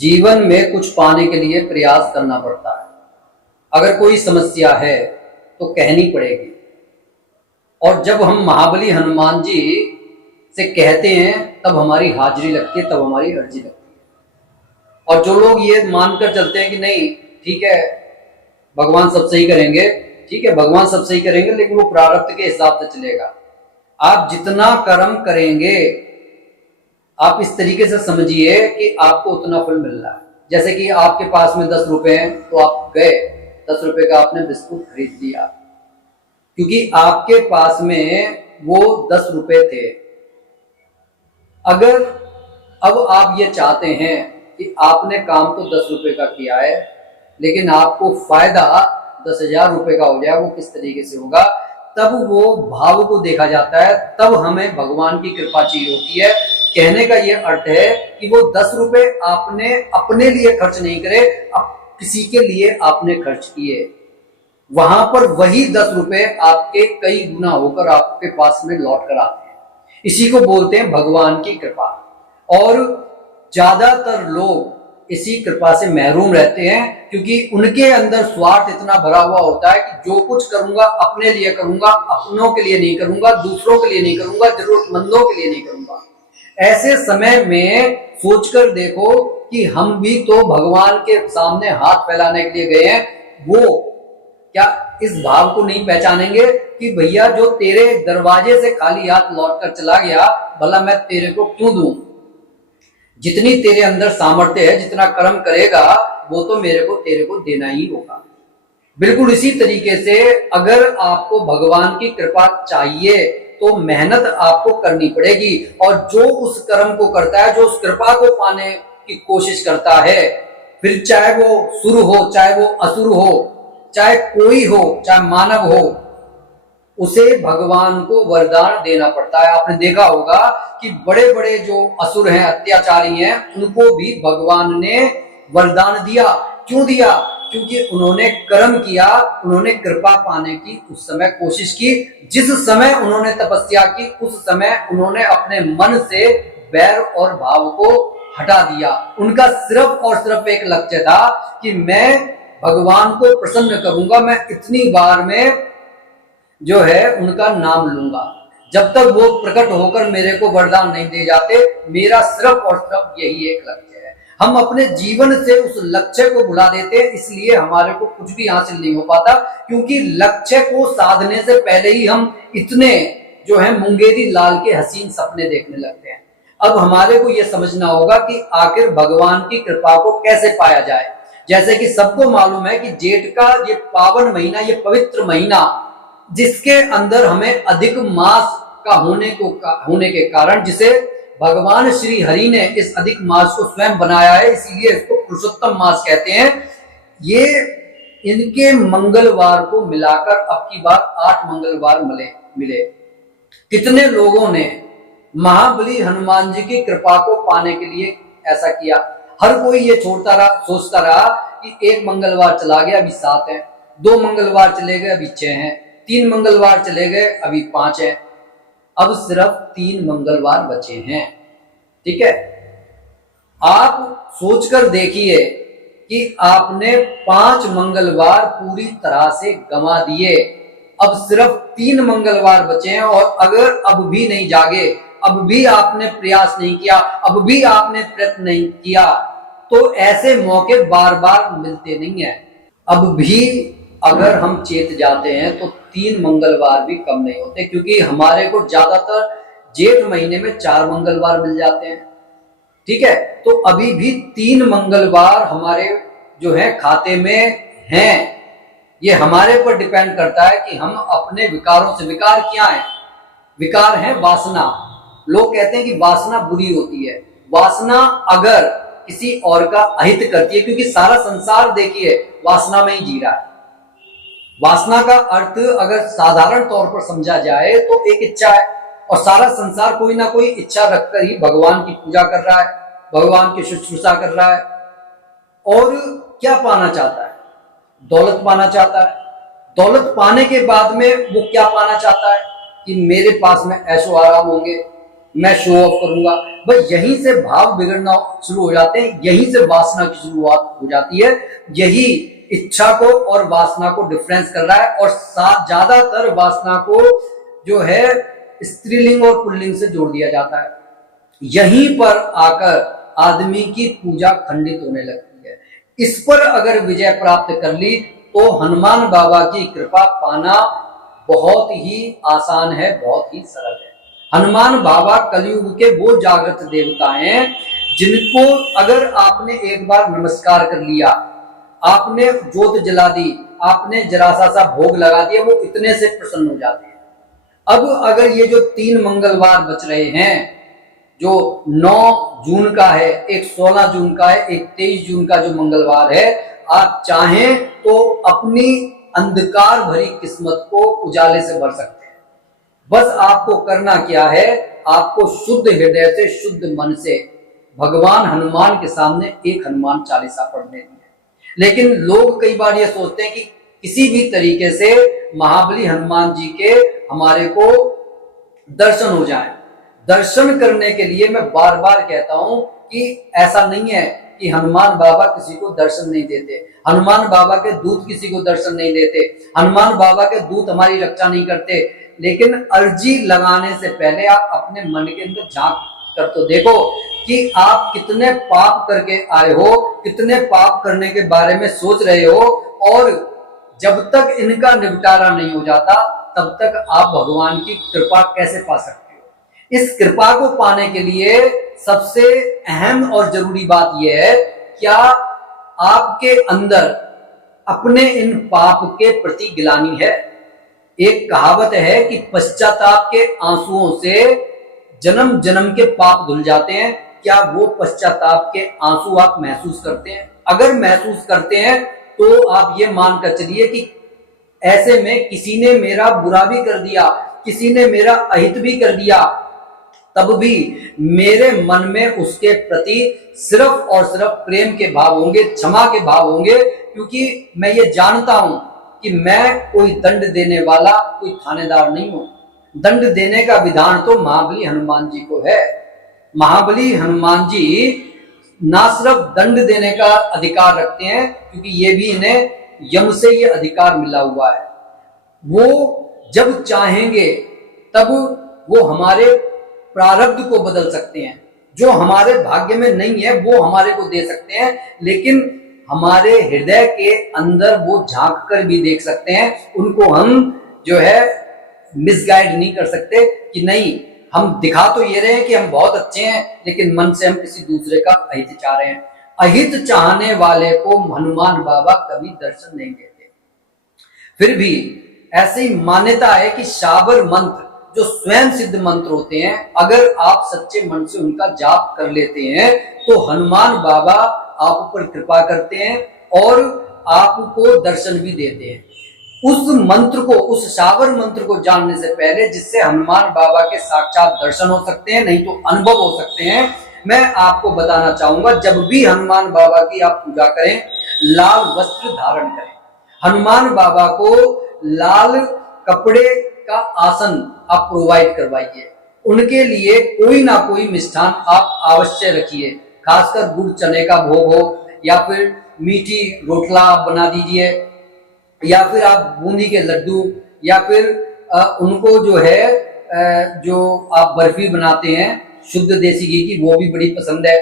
जीवन में कुछ पाने के लिए प्रयास करना पड़ता है। अगर कोई समस्या है तो कहनी पड़ेगी। और जब हम महाबली हनुमान जी से कहते हैं तब हमारी हाजिरी लगती है, तब हमारी अर्जी लगती है। और जो लोग ये मानकर चलते हैं कि नहीं ठीक है भगवान सब सही करेंगे, ठीक है भगवान सब सही करेंगे, लेकिन वो प्रारब्ध के हिसाब से चलेगा। आप जितना कर्म करेंगे आप इस तरीके से समझिए कि आपको उतना फल मिल रहा है। जैसे कि आपके पास में 10 रुपए हैं तो आप गए 10 रुपए का आपने बिस्कुट खरीद लिया, क्योंकि आपके पास में वो 10 रुपए थे। अगर अब आप ये चाहते हैं कि आपने काम तो 10 रुपए का किया है लेकिन आपको फायदा 10,000 रुपए का हो जाए, वो किस तरीके से होगा? तब वो भाव को देखा जाता है, तब हमें भगवान की कृपा चाहिए होती है। कहने का ये अर्थ है कि वो 10 रुपए आपने अपने लिए खर्च नहीं करे, किसी के लिए आपने खर्च किए, वहां पर वही 10 रुपए आपके कई गुना होकर आपके पास में लौट कर आते हैं। इसी को बोलते हैं भगवान की कृपा। और ज्यादातर लोग इसी कृपा से महरूम रहते हैं, क्योंकि उनके अंदर स्वार्थ इतना भरा हुआ होता है कि जो कुछ करूंगा अपने लिए करूंगा, अपनों के लिए नहीं करूंगा, दूसरों के लिए नहीं करूंगा, जरूरतमंदों के लिए नहीं करूंगा। ऐसे समय में सोचकर देखो कि हम भी तो भगवान के सामने हाथ फैलाने के लिए गए हैं, वो क्या इस भाव को नहीं पहचानेंगे कि भैया जो तेरे दरवाजे से खाली हाथ लौटकर चला गया, भला मैं तेरे को क्यों दूं? जितनी तेरे अंदर सामर्थ्य है, जितना कर्म करेगा वो तो मेरे को तेरे को देना ही होगा। बिल्कुल इसी तरीके से अगर आपको भगवान की कृपा चाहिए तो मेहनत आपको करनी पड़ेगी। और जो उस कर्म को करता है, जो उस कृपा को पाने की कोशिश करता है, फिर चाहे वो सुर हो, चाहे वो असुर हो, चाहे कोई हो, चाहे मानव हो, उसे भगवान को वरदान देना पड़ता है। आपने देखा होगा कि बड़े बड़े जो असुर हैं, अत्याचारी हैं, उनको भी भगवान ने वरदान दिया। क्यों दिया? क्योंकि उन्होंने कर्म किया, उन्होंने कृपा पाने की उस समय कोशिश की। जिस समय उन्होंने तपस्या की उस समय उन्होंने अपने मन से बैर और भाव को हटा दिया। उनका सिर्फ और सिर्फ एक लक्ष्य था कि मैं भगवान को प्रसन्न करूंगा, मैं इतनी बार में जो है उनका नाम लूंगा। जब तक वो प्रकट होकर मेरे को वरदान नहीं दे जाते, मेरा सिर्फ और सिर्फ यही एक लक्ष्य है। हम अपने जीवन से उस लक्ष्य को भुला देते हैं, इसलिए हमारे को कुछ भी हासिल नहीं हो पाता, क्योंकि लक्ष्य को साधने से पहले ही हम इतने जो है मुंगेरी लाल के हसीन सपने देखने लगते हैं। अब हमारे को यह समझना होगा कि आखिर भगवान की कृपा को कैसे पाया जाए। जैसे कि सबको मालूम है कि जेठ का ये पावन महीना, ये पवित्र महीना, जिसके अंदर हमें अधिक मास का होने के कारण, जिसे भगवान श्री हरि ने इस अधिक मास को स्वयं बनाया है, इसीलिए इसको पुरुषोत्तम मास कहते हैं। ये इनके मंगलवार को मिलाकर अब की बार 8 मंगलवार मिले। कितने लोगों ने महाबली हनुमान जी की कृपा को पाने के लिए ऐसा किया? हर कोई ये सोचता रहा कि एक मंगलवार चला गया अभी 7 है, 2 मंगलवार चले गए अभी 6 हैं, 3 मंगलवार चले गए अभी 5 हैं, अब सिर्फ 3 मंगलवार बचे हैं। ठीक है, आप सोचकर देखिए कि आपने 5 मंगलवार पूरी तरह से गंवा दिए, अब सिर्फ 3 मंगलवार बचे हैं। और अगर अब भी नहीं जागे, अब भी आपने प्रयास नहीं किया, अब भी आपने प्रयत्न नहीं किया, तो ऐसे मौके बार बार मिलते नहीं है। अब भी अगर हम चेत जाते हैं तो 3 मंगलवार भी कम नहीं होते, क्योंकि हमारे को ज्यादातर जेठ महीने में 4 मंगलवार मिल जाते हैं। ठीक है, तो अभी भी 3 मंगलवार हमारे जो है खाते में हैं। ये हमारे पर डिपेंड करता है कि हम अपने विकारों से, विकार क्या है? विकार है वासना। लोग कहते हैं कि वासना बुरी होती है। वासना अगर किसी और का अहित करती है, क्योंकि सारा संसार देखिए वासना में ही जी रहा है। वासना का अर्थ अगर साधारण तौर पर समझा जाए तो एक इच्छा है, और सारा संसार कोई ना कोई इच्छा रखकर ही भगवान की पूजा कर रहा है, भगवान की शुश्रूषा कर रहा है। और क्या पाना चाहता है? दौलत पाना चाहता है। दौलत पाने के बाद में वो क्या पाना चाहता है कि मेरे पास में ऐशो आराम होंगे, मैं शो ऑफ करूंगा। बस यहीं से भाव बिगड़ना शुरू हो जाते हैं, यहीं से वासना की शुरुआत हो जाती है। यही इच्छा को और वासना को डिफरेंस कर रहा है, और साथ ज्यादातर वासना को जो है स्त्रीलिंग और पुल्लिंग से जोड़ दिया जाता है। यहीं पर आकर आदमी की पूजा खंडित होने लगती है। इस पर अगर विजय प्राप्त कर ली तो हनुमान बाबा की कृपा पाना बहुत ही आसान है, बहुत ही सरल है। हनुमान बाबा कलयुग के वो जागृत देवता हैं जिनको अगर आपने एक बार नमस्कार कर लिया, आपने जोत जला दी, आपने जरा सा भोग लगा दिया, वो इतने से प्रसन्न हो जाते हैं। अब अगर ये जो 3 मंगलवार बच रहे हैं, जो 9 जून का है, एक 16 जून का है, एक 23 जून का जो मंगलवार है, आप चाहें तो अपनी अंधकार भरी किस्मत को उजाले से भर सकते हैं। बस आपको करना क्या है, आपको शुद्ध हृदय से, शुद्ध मन से भगवान हनुमान के सामने एक हनुमान चालीसा पढ़ लेनी है। लेकिन लोग कई बार ये सोचते हैं कि किसी भी तरीके से महाबली हनुमान जी के हमारे को दर्शन हो जाए। दर्शन करने के लिए मैं बार बार कहता हूं कि ऐसा नहीं है कि हनुमान बाबा किसी को दर्शन नहीं देते, हनुमान बाबा के दूत किसी को दर्शन नहीं देते, हनुमान बाबा के दूत हमारी रक्षा नहीं करते। लेकिन अर्जी लगाने से पहले आप अपने मन के अंदर झांक कर तो देखो कि आप कितने पाप करके आए हो, कितने पाप करने के बारे में सोच रहे हो, और जब तक इनका निपटारा नहीं हो जाता तब तक आप भगवान की कृपा कैसे पा सकते हो। इस कृपा को पाने के लिए सबसे अहम और जरूरी बात यह है, क्या आपके अंदर अपने इन पाप के प्रति गिलानी है। एक कहावत है कि पश्चाताप के आंसुओं से जन्म जन्म के पाप धुल जाते हैं। क्या वो पश्चाताप के आंसू आप महसूस करते हैं? अगर महसूस करते हैं तो आप ये मानकर चलिए कि ऐसे में किसी ने मेरा बुरा भी कर दिया, किसी ने मेरा अहित भी कर दिया, तब भी मेरे मन में उसके प्रति सिर्फ और सिर्फ प्रेम के भाव होंगे, क्षमा के भाव होंगे, क्योंकि मैं ये जानता हूं कि मैं कोई दंड देने वाला कोई थानेदार नहीं हूं। दंड देने का विधान तो महाबली हनुमान जी को है। महाबली हनुमान जी ना सिर्फ दंड देने का अधिकार रखते हैं, क्योंकि ये भी इन्हें यम से ये अधिकार मिला हुआ है। वो जब चाहेंगे तब वो हमारे प्रारब्ध को बदल सकते हैं। जो हमारे भाग्य में नहीं है वो हमारे को दे सकते हैं, लेकिन हमारे हृदय के अंदर वो झांक कर भी देख सकते हैं। उनको हम जो है मिसगाइड नहीं कर सकते कि नहीं, हम दिखा तो ये रहे हैं कि हम बहुत अच्छे हैं, लेकिन मन से हम किसी दूसरे का अहित चाह रहे हैं। अहित चाहने वाले को हनुमान बाबा कभी दर्शन नहीं देते। फिर भी ऐसी मान्यता है कि शाबर मंत्र जो स्वयं सिद्ध मंत्र होते हैं, अगर आप सच्चे मन से उनका जाप कर लेते हैं तो हनुमान बाबा आप पर कृपा करते हैं और आपको दर्शन भी देते हैं। उस मंत्र को, उस शाबर मंत्र को जानने से पहले, जिससे हनुमान बाबा के साक्षात दर्शन हो सकते हैं, नहीं तो अनुभव हो सकते हैं, मैं आपको बताना चाहूंगा, जब भी हनुमान बाबा की आप पूजा करें, लाल वस्त्र धारण करें। हनुमान बाबा को लाल कपड़े का आसन आप प्रोवाइड करवाइए। उनके लिए कोई ना कोई मिष्ठान आप अवश्य रखिए, खासकर गुड़ चने का भोग हो, या फिर मीठी रोटला आप बना दीजिए, या फिर आप बूंदी के लड्डू, या फिर उनको जो है जो आप बर्फी बनाते हैं शुद्ध देसी घी की, वो भी बड़ी पसंद है।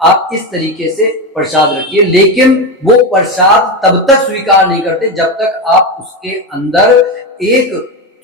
आप इस तरीके से प्रसाद रखिए, लेकिन वो प्रसाद तब तक स्वीकार नहीं करते जब तक आप उसके अंदर एक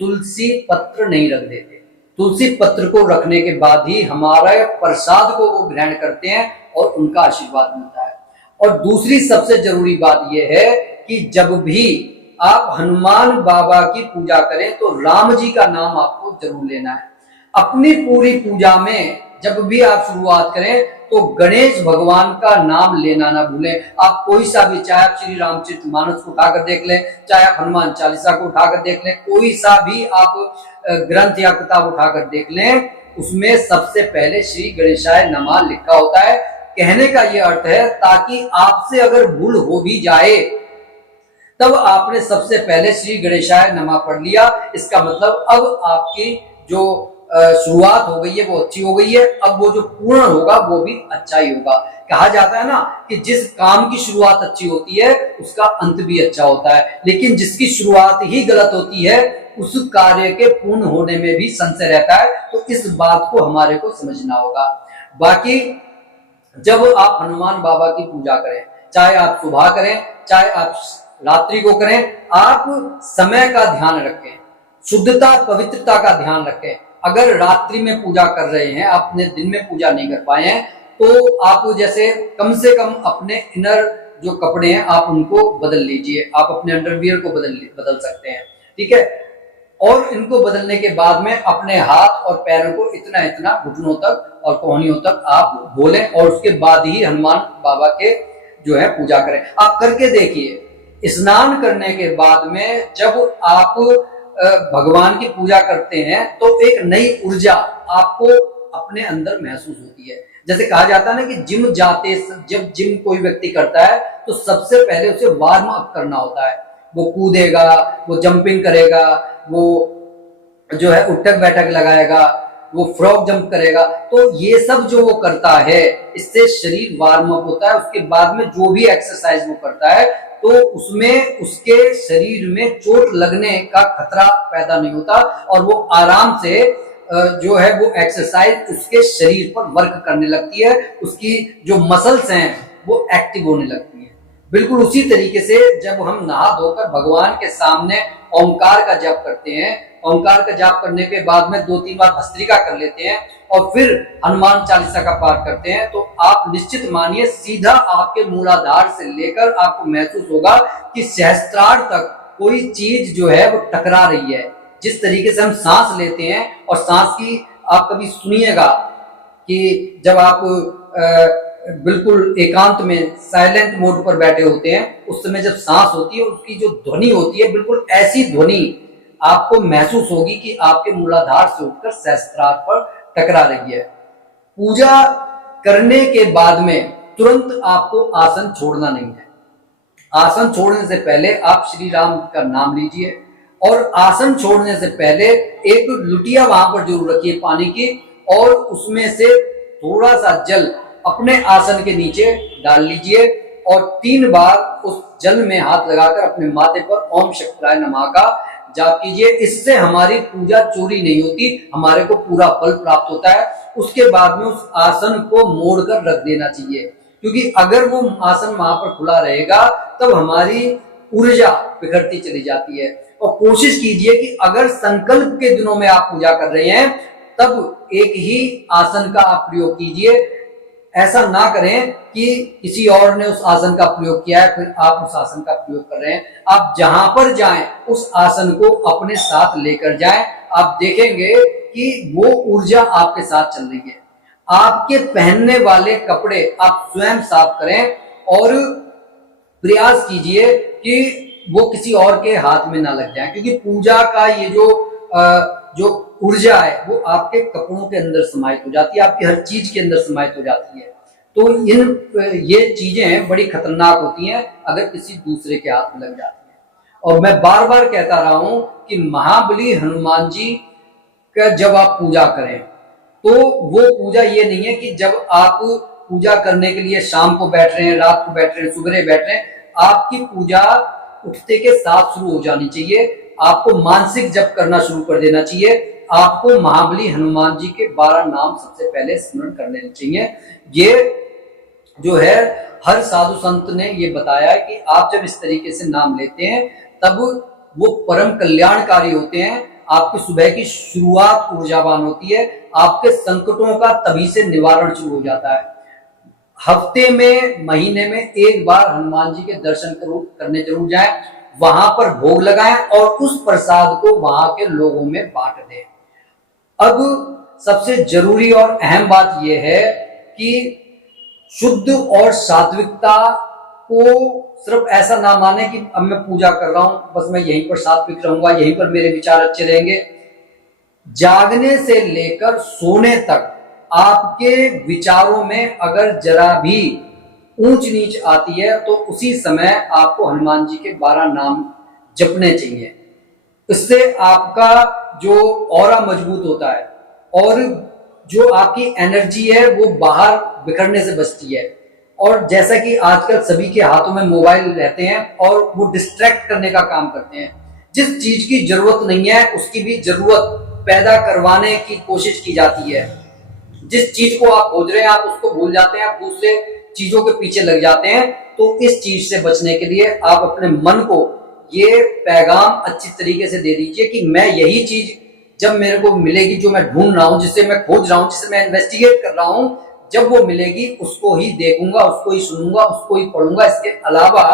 तुलसी पत्र नहीं रख देते। तुलसी पत्र को रखने के बाद ही हमारे प्रसाद को वो ग्रहण करते हैं और उनका आशीर्वाद मिलता है। और दूसरी सबसे जरूरी बात यह है कि जब भी आप हनुमान बाबा की पूजा करें तो राम जी का नाम आपको जरूर लेना है। अपनी पूरी पूजा में जब भी आप शुरुआत करें तो गणेश भगवान का नाम लेना ना भूलें। आप कोई सा भी, चाहे आप श्री रामचरितमानस को उठाकर देख लें, चाहे आप हनुमान चालीसा को उठाकर देख लें, कोई सा भी आप ग्रंथ या किताब उठाकर देख लें, उसमें सबसे पहले श्री गणेशाय नमः लिखा होता है। कहने का यह अर्थ है ताकि आपसे अगर भूल हो भी जाए तब आपने सबसे पहले श्री गणेशाय नमः पढ़ लिया। इसका मतलब अब आपकी जो शुरुआत हो गई है वो अच्छी हो गई है, अब वो जो पूर्ण होगा वो भी अच्छा ही होगा। कहा जाता है ना कि जिस काम की शुरुआत अच्छी होती है उसका अंत भी अच्छा होता है, लेकिन जिसकी शुरुआत ही गलत होती है उस कार्य के पूर्ण होने में भी संशय रहता है। तो इस बात को हमारे को समझना होगा। बाकी जब आप हनुमान बाबा की पूजा करें, चाहे आप सुबह करें चाहे आप रात्रि को करें, आप समय का ध्यान रखें, शुद्धता पवित्रता का ध्यान रखें। अगर रात्रि में पूजा कर रहे हैं, अपने दिन में पूजा नहीं कर पाए हैं, तो आप जैसे कम से कम अपने इनर जो कपड़े हैं आप उनको बदल लीजिए, आप अपने अंडरवियर को बदल सकते हैं, ठीक है। और इनको बदलने के बाद में अपने हाथ और पैरों को इतना इतना घुटनों तक और कोहनियों तक आप बोलें, और उसके बाद ही हनुमान बाबा के जो है पूजा करें। आप करके देखिए, स्नान करने के बाद में जब आप भगवान की पूजा करते हैं तो एक नई ऊर्जा आपको अपने अंदर महसूस होती है। जैसे कहा जाता है ना कि जिम जाते, जब जिम कोई व्यक्ति करता है तो सबसे पहले उसे वार्म अप करना होता है। वो कूदेगा, वो जंपिंग करेगा, वो जो है उठक बैठक लगाएगा, वो फ्रॉग जंप करेगा। तो ये सब जो वो करता है इससे शरीर वार्म अप होता है। उसके बाद में जो भी एक्सरसाइज वो करता है तो उसमें उसके शरीर में चोट लगने का खतरा पैदा नहीं होता, और वो आराम से जो है वो एक्सरसाइज उसके शरीर पर वर्क करने लगती है, उसकी जो मसल्स हैं वो एक्टिव होने लगती है। बिल्कुल उसी तरीके से जब हम नहा धोकर भगवान के सामने ओंकार का जप करते हैं, ओंकार का जाप करने के बाद में 2-3 बार भस्त्रिका कर लेते हैं और फिर हनुमान चालीसा का पाठ करते हैं, तो आप निश्चित मानिए सीधा आपके मूलाधार से लेकर आपको महसूस होगा कि सहस्त्रार तक कोई चीज जो है वो टकरा रही है। जिस तरीके से हम सांस लेते हैं, और सांस की आप कभी सुनिएगा कि जब आप बिल्कुल एकांत में साइलेंट मोड पर बैठे होते हैं, उस समय जब सांस होती है उसकी जो ध्वनि होती है बिल्कुल ऐसी ध्वनि आपको महसूस होगी कि आपके मूलाधार से उठकर सहस्त्रार पर टकरा रही है। पूजा करने के बाद में तुरंत आपको आसन छोड़ना नहीं है। आसन छोड़ने से पहले आप श्री राम का नाम लीजिए, और आसन छोड़ने से पहले एक लुटिया वहां पर जरूर रखिए पानी की, और उसमें से थोड़ा सा जल अपने आसन के नीचे डाल लीजिए, और 3 बार उस जल में हाथ लगाकर अपने माथे पर ओम शक्राय नमः का जाप कीजिए। इससे हमारी पूजा चोरी नहीं होती, हमारे को पूरा फल प्राप्त होता है। उसके बाद में उस आसन को मोड़कर रख देना चाहिए, क्योंकि अगर वो आसन वहां पर खुला रहेगा तब हमारी ऊर्जा बिखरती चली जाती है। और कोशिश कीजिए कि अगर संकल्प के दिनों में आप पूजा कर रहे हैं तब एक ही आसन का आप प्रयोग कीजिए। ऐसा ना करें कि किसी और ने उस आसन का प्रयोग किया है फिर आप उस आसन का प्रयोग कर रहे हैं। आप जहां पर जाएं उस आसन को अपने साथ लेकर जाएं, आप देखेंगे कि वो ऊर्जा आपके साथ चल रही है। आपके पहनने वाले कपड़े आप स्वयं साफ करें, और प्रयास कीजिए कि वो किसी और के हाथ में ना लग जाए, क्योंकि पूजा का ये जो ऊर्जा है वो आपके कपड़ों के अंदर समाहित हो जाती है, आपकी हर चीज के अंदर समाहित हो जाती है। तो ये चीजें बड़ी खतरनाक होती हैं अगर किसी दूसरे के हाथ में लग जाती है। और मैं बार बार कहता रहा हूं कि महाबली हनुमान जी का जब आप पूजा करें तो वो पूजा ये नहीं है कि जब आप पूजा करने के लिए शाम को बैठ रहे हैं, रात को बैठ रहे हैं, सुबह बैठ रहे हैं। आपकी पूजा उठते के साथ शुरू हो जानी चाहिए। आपको मानसिक जप करना शुरू कर देना चाहिए। आपको महाबली हनुमान जी के 12 नाम सबसे पहले स्मरण कर लेने चाहिए। ये जो है हर साधु संत ने ये बताया है कि आप जब इस तरीके से नाम लेते हैं तब वो परम कल्याणकारी होते हैं। आपकी सुबह की शुरुआत ऊर्जावान होती है, आपके संकटों का तभी से निवारण शुरू हो जाता है। हफ्ते में, महीने में एक बार हनुमान जी के दर्शन करने जरूर जाएं, वहां पर भोग लगाएं और उस प्रसाद को वहां के लोगों में बांट दें। अब सबसे जरूरी और अहम बात यह है कि शुद्ध और सात्विकता को सिर्फ ऐसा ना माने कि अब मैं पूजा कर रहा हूं बस मैं यहीं पर सात्विक रहूंगा, यहीं पर मेरे विचार अच्छे रहेंगे। जागने से लेकर सोने तक आपके विचारों में अगर जरा भी ऊंच नीच आती है तो उसी समय आपको हनुमान जी के 12 नाम जपने चाहिए। इससे आपका जो ऑरा मजबूत होता है, और जो आपकी एनर्जी है वो बाहर बिखरने से बचती है। और जैसा कि आजकल सभी के हाथों में मोबाइल रहते हैं और वो डिस्ट्रैक्ट करने का काम करते हैं, जिस चीज की जरूरत नहीं है उसकी भी जरूरत पैदा करवाने की कोशिश की जाती है। जिस चीज को आप खोज रहे हैं आप उसको भूल जाते हैं, आप दूसरे चीजों के पीछे लग जाते हैं। तो इस चीज से बचने के लिए आप अपने मन को ये पैगाम अच्छी तरीके से दे दीजिए कि मैं यही चीज जब मेरे को मिलेगी, जो मैं ढूंढ रहा हूं, जिसे मैं खोज रहा हूं, जिसे मैं इन्वेस्टिगेट कर रहा हूं, जब वो मिलेगी उसको ही देखूंगा, उसको ही सुनूंगा, उसको ही पढ़ूंगा। इसके अलावा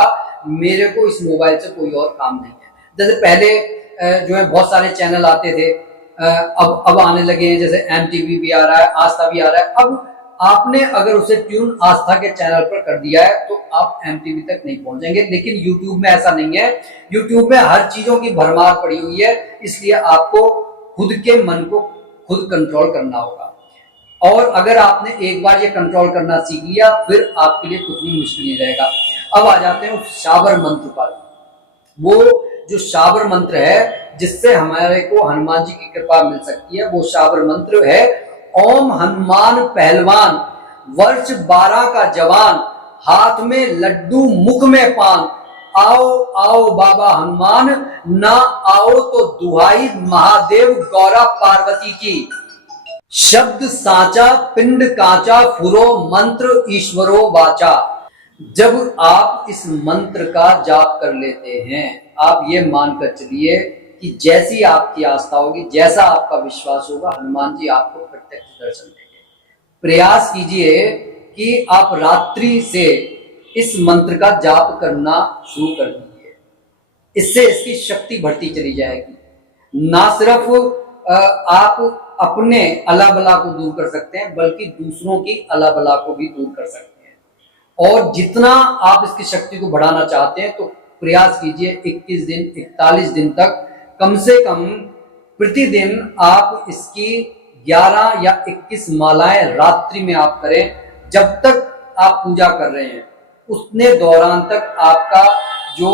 मेरे को इस मोबाइल से कोई और काम नहीं है। जैसे पहले जो है बहुत सारे चैनल आते थे, अब आने लगे हैं, जैसे MTV भी आ रहा है, आस्था भी आ रहा है। अब आपने अगर उसे ट्यून आस्था के चैनल पर कर दिया है तो आप MTV तक नहीं पहुंचेंगे। लेकिन YouTube में ऐसा नहीं है। YouTube में हर चीजों की भरमार पड़ी हुई है, इसलिए आपको खुद के मन को खुद कंट्रोल करना होगा। और अगर आपने एक बार ये कंट्रोल करना सीख लिया फिर आपके लिए कुछ भी मुश्किल नहीं रहेगा। अब आ जाते हैं उस शाबर मंत्र पर। वो जो शाबर मंत्र है जिससे हमारे को हनुमान जी की कृपा मिल सकती है, वो शाबर मंत्र है ओम हनुमान पहलवान, वर्ष 12 का जवान, हाथ में लड्डू मुख में पान, आओ आओ बाबा हनुमान, ना आओ तो दुहाई महादेव गौरा पार्वती की। शब्द साचा पिंड काचा, फुरो मंत्र ईश्वरो वाचा। जब आप इस मंत्र का जाप कर लेते हैं, आप ये मानकर चलिए कि जैसी आपकी आस्था होगी, जैसा आपका विश्वास होगा, हनुमान जी आपको प्रत्यक्ष दर्शन देंगे। प्रयास कीजिए कि आप रात्रि से इस मंत्र का जाप करना शुरू कर दीजिए। इससे इसकी शक्ति बढ़ती चली जाएगी। ना सिर्फ आप अपने अला बला को दूर कर सकते हैं, बल्कि दूसरों की अला बला को भी दूर कर सकते हैं। और जितना आप इसकी शक्ति को बढ़ाना चाहते हैं तो प्रयास कीजिए 21 दिन 41 दिन तक कम से कम प्रतिदिन आप इसकी 11 या 21 मालाएं रात्रि में आप करें। जब तक आप पूजा कर रहे हैं उतने दौरान तक आपका जो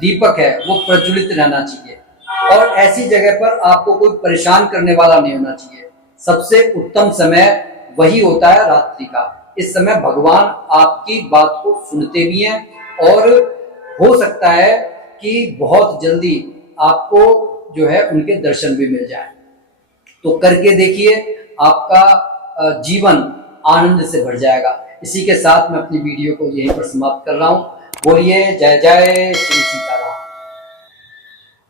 दीपक है वो प्रज्वलित रहना चाहिए और ऐसी जगह पर आपको कोई परेशान करने वाला नहीं होना चाहिए। सबसे उत्तम समय वही होता है रात्रि का। इस समय भगवान आपकी बात को सुनते भी हैं और हो सकता है कि बहुत जल्दी आपको जो है उनके दर्शन भी मिल जाए। तो करके देखिए, आपका जीवन आनंद से भर जाएगा। इसी के साथ मैं अपनी वीडियो को यहीं पर समाप्त कर रहा हूं। बोलिए जय जय श्री सीताराम।